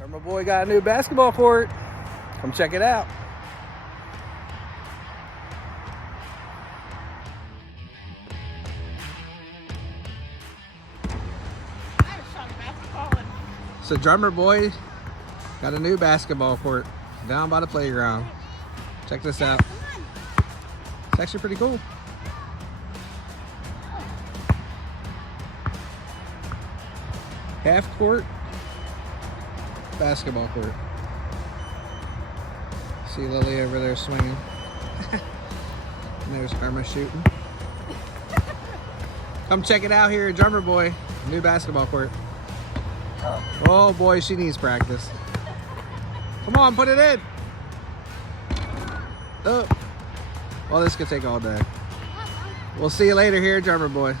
Irma boy got a new basketball court. Come check it out. So Drummer boy got a new basketball court down by the playground. Check this out. It's actually pretty cool. Half court basketball court. See Lily over there swinging. And there's Irma shooting. Come check it out here at Drummer Boy. New basketball court. Oh boy, she needs practice. Come on, put it in. Oh. Well, this could take all day. We'll see you later here at Drummer Boy.